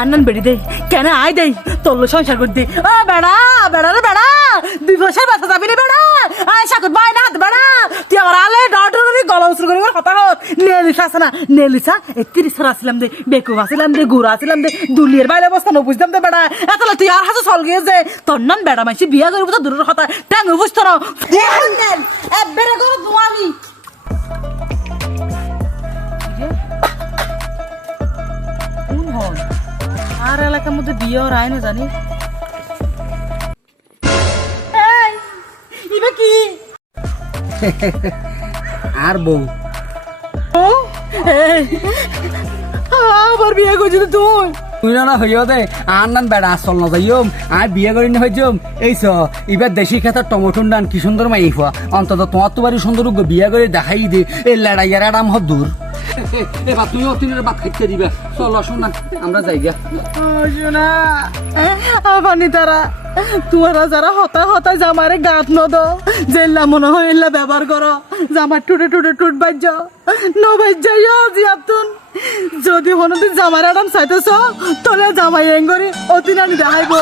আনন্দ বেড়ি দে কেন আয় দেই তোর সংসার করে দে ও বেড়া বেড়া রে বেড়া 2 বছর বাচ্চা যাবি রে বেড়া আয় সাকুত ভাই না বেড়া তুই আমার আলে ডটরি গলা উসর করে কথা হত নেলিসা আছে না নেলিসা 31 সর আসলাম দে বেকু আসলাম দে গুড়া আসলাম দে দুলিয়ার বাইরে অবস্থা ন বুঝতাম দে বেড়া এতলা তুই আর হাসু চল গিয়ে যে তোর নাম বেড়া মাইছি বিয়া করব তো দূরের কথা টাং বুঝতো না এ বেড়া গো দুয়ামি আর এলাকার মধ্যে বিয়ে ওর আয় না জানি ইবে কি আর বউ আবার বিয়ে করছিস তুই তুই না হইও দে আর নান বেড়া আসল না যাইম আর বিয়ে করি না হইজম এইছ এবার দেশি খেতার টমেটোর ডান কি সুন্দর মাই ফুয়া অন্তত তোমার তো বাড়ি সুন্দর বিয়ে করে দেখাই দে এই লড়াইয়ার আরাম হব দূর এবার তুইও তিনের ভাত খাইতে দিবে চলো শোন না আমরা যাই গা শোনা আবানি তারা তোমরা যারা হতা হতা জামারে গাত নদ যেল্লা মনে হয় এল্লা ব্যবহার করো জামার টুটে টুটে টুট বাজ্য নো বাজ্যাইও জিয়াতুন যদি কোনোদিন জামার আরাম চাইতেছ তাহলে জামাই এঙ্গরি অতিনানি দেখাইব